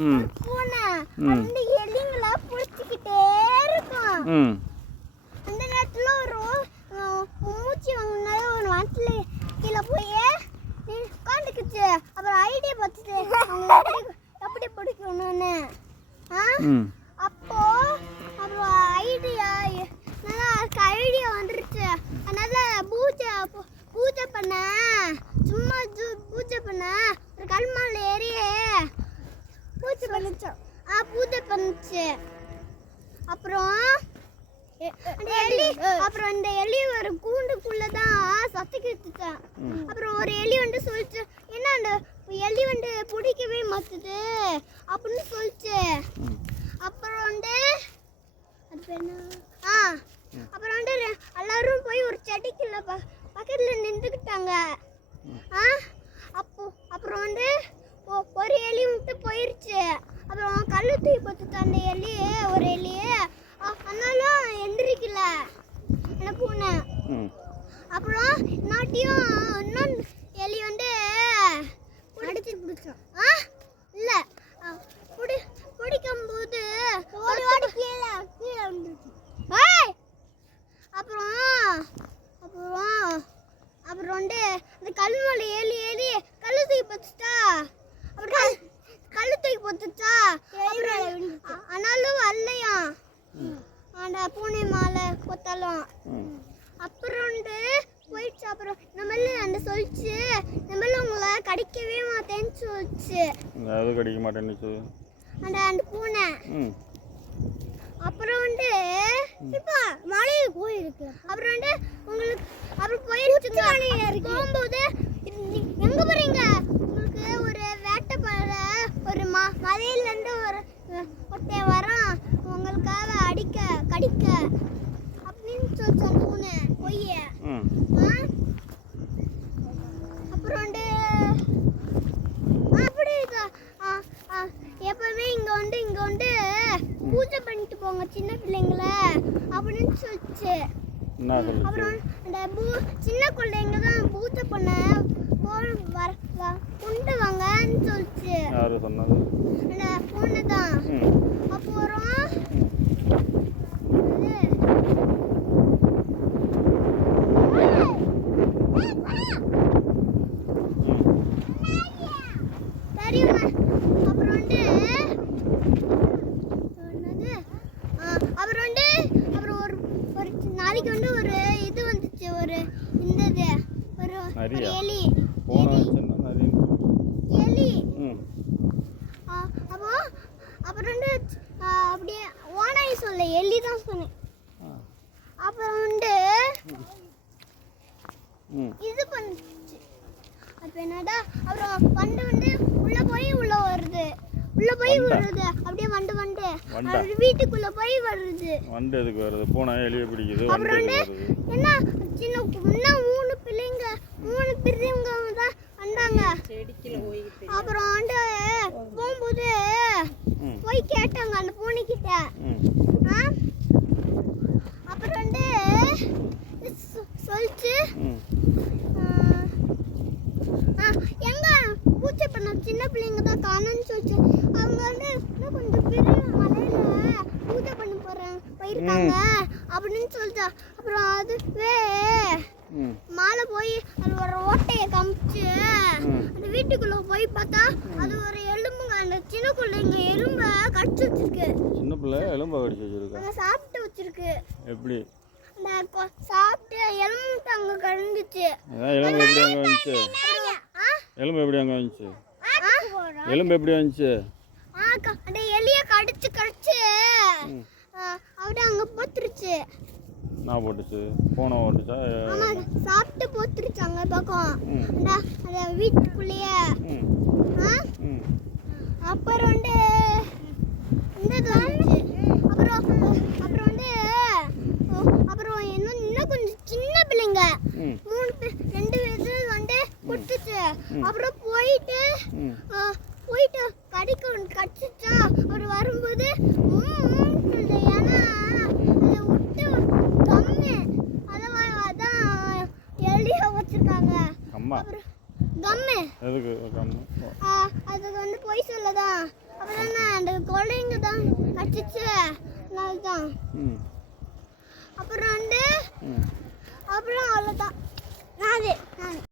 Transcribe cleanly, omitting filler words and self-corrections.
பூனை அந்த எலிங்களை பிடிச்சிக்கிட்டே இருக்கும். அந்த நேரத்துல ஒரு மூச்சு வாங்கினால ஒரு வாட்டில கீழே போய் உட்காந்துக்குச்சு. அப்புறம் ஐடியா பார்த்துட்டு எப்படி பிடிக்கணும்னு அப்போ அப்புறம் ஐடியா வந்துருச்சு. அதனால பூஜை பண்ண சும்மா பூஜை பண்ண ஒரு கல்மால ஏறி பூஜை பண்ணுச்சு. அப்புறம் இந்த எலி ஒரு கூண்டுக்குள்ளதான் சத்திக்கிட்டுச்சான். அப்புறம் ஒரு எலி வந்து சொல்லிச்சு, என்ன அந்த எலி வந்து பிடிக்கவே மாத்துது அப்படின்னு சொல்லிச்சு. அப்புறம் வந்து அப்புறம் வந்து எல்லாரும் போய் ஒரு செடிக்குள்ள பக்கத்துல நின்றுக்கிட்டாங்க. அப்புறம் வந்து ஒரு எலி விட்டு போயிருச்சு. அப்புறம் கல்லு தூக்கி பார்த்துட்டு அந்த எலி ஒரு எலி ஆனாலும் எந்திரிக்கல என்ன பூனை. அப்புறம் இன்னொரு எலி வந்து அடிச்சு பிடிச்சோம். இல்ல பிடிக்கும் போது கீழே வந்துருச்சு. அப்புறம் வந்து அந்த கல்மலை ஏறி கல்லு தூக்கி பார்த்துட்டா. அப்புறம் கல்லு தூக்கி பார்த்துச்சா. ஆனாலும் வரலையா அந்த பூனை மாலை கொத்தாலும். அப்புறம் வந்து போயிடுச்சு. அப்புறம் நம்மள அந்த சொல்லிச்சு, நம்மள உங்களை கடிக்கவே மாட்டேன்னு சொல்லிச்சு. கடிக்க மாட்டேன்னு அந்த பூனை. அப்புறம் வந்து இப்போ மலையில போயிருக்கு. அப்புறம் வந்து உங்களுக்கு அப்புறம் போயிருச்சு. போகும்போது எங்க போறீங்க, உங்களுக்கு ஒரு வேட்டைப்பாட ஒரு மலையிலேருந்து ஒருத்தன் வரான் உங்களுக்காக கடிக்க அப்படின்னு சொல்லிச்சு அந்த பூனை பொய்ய. அப்புறம் வந்து அப்படி எப்பவுமே இங்க வந்து பூஜை பண்ணிட்டு போங்க சின்ன பிள்ளைங்கள அப்படின்னு சொல்லிச்சு. அப்புறம் அந்த சின்ன பிள்ளைங்க தான் பூஜை பண்ண கொண்டு வாங்கன்னு சொல்லிச்சு. அந்த பொண்ணு தான். அப்புறம் நாளைக்கு வந்து ஒரு இது வந்துச்சு. ஒரு எலி அப்புறம் வந்து அப்படியே ஓனாய் சொல்ல எலி தான் சொன்னேன். அப்புறம் வந்து இது பண்ணுச்சு. அப்ப என்னடா அப்புறம் வண்டு வந்து உள்ள போய் வருது அப்படியே வண்டு வீட்டுக்குள்ள போய் வருது. வண்டு எதுக்கு வருது? பூனை எலியை பிடிக்குது. அப்புறம் வந்து என்ன சின்ன மூணு பிள்ளைங்க தான் வந்தாங்க. அப்புறம் வந்து போகும்போது போய் கேட்டாங்க அந்த பூனை கிட்ட. அப்புறம் வந்து சொல்லிச்சு, எங்க பூஜை பண்ண சின்ன பிள்ளைங்க தான் காணும்னு சொல்லிச்சு. அவங்க வந்து இன்னும் கொஞ்சம் பெரிய மலையில பூஜை பண்ண போயிருக்காங்க அப்படின்னு சொல்லிச்சா. அப்புறம் அதுவே மாலை போய் அது ஒரு ஓட்டையை காமிச்சு அந்த வீட்டுக்குள்ள போய் பார்த்தா அது ஒரு எலும்புங்க. அந்த சின்ன பிள்ளைங்க எலும்ப கடிச்சு வச்சிருக்கு. சின்ன பிள்ளை எலும்ப கடிச்சு வச்சிருக்கு. அங்க சாப்பிட்டு வச்சிருக்கு. எப்படி அந்த சாப்பிட்டு எலும்பு அங்க கடிஞ்சிச்சு. எலும்பு எப்படி அங்க வந்துச்சு? எலும்பு எப்படி வந்துச்சு? அந்த எலிய கடிச்சு அவட அங்க போத்துருச்சு. நான் போட்டுச்சு போன ஓட்டுச்சா? ஆமா சாப்பிட்டு போத்துருச்சு அங்க பக்கம் அந்த வீட்டுக்குள்ளேயே. அப்புறம் வந்து அப்புறம் இன்னும் கொஞ்சம் சின்ன பிள்ளைங்க 2 இது வந்து கொடுத்துச்சு. அப்புறம் போயிட்டு கடிச்சிச்சா. அவர் வரும்போது ஏன்னா அதை விட்டு கம்மி அதான் எலிய வச்சிருக்காங்க. கம்மு அதுக்கு வந்து போய் சொல்லதான். அப்புறம் அடிச்சிச்சு அதுதான் ம் அப்புறம் வந்து ம்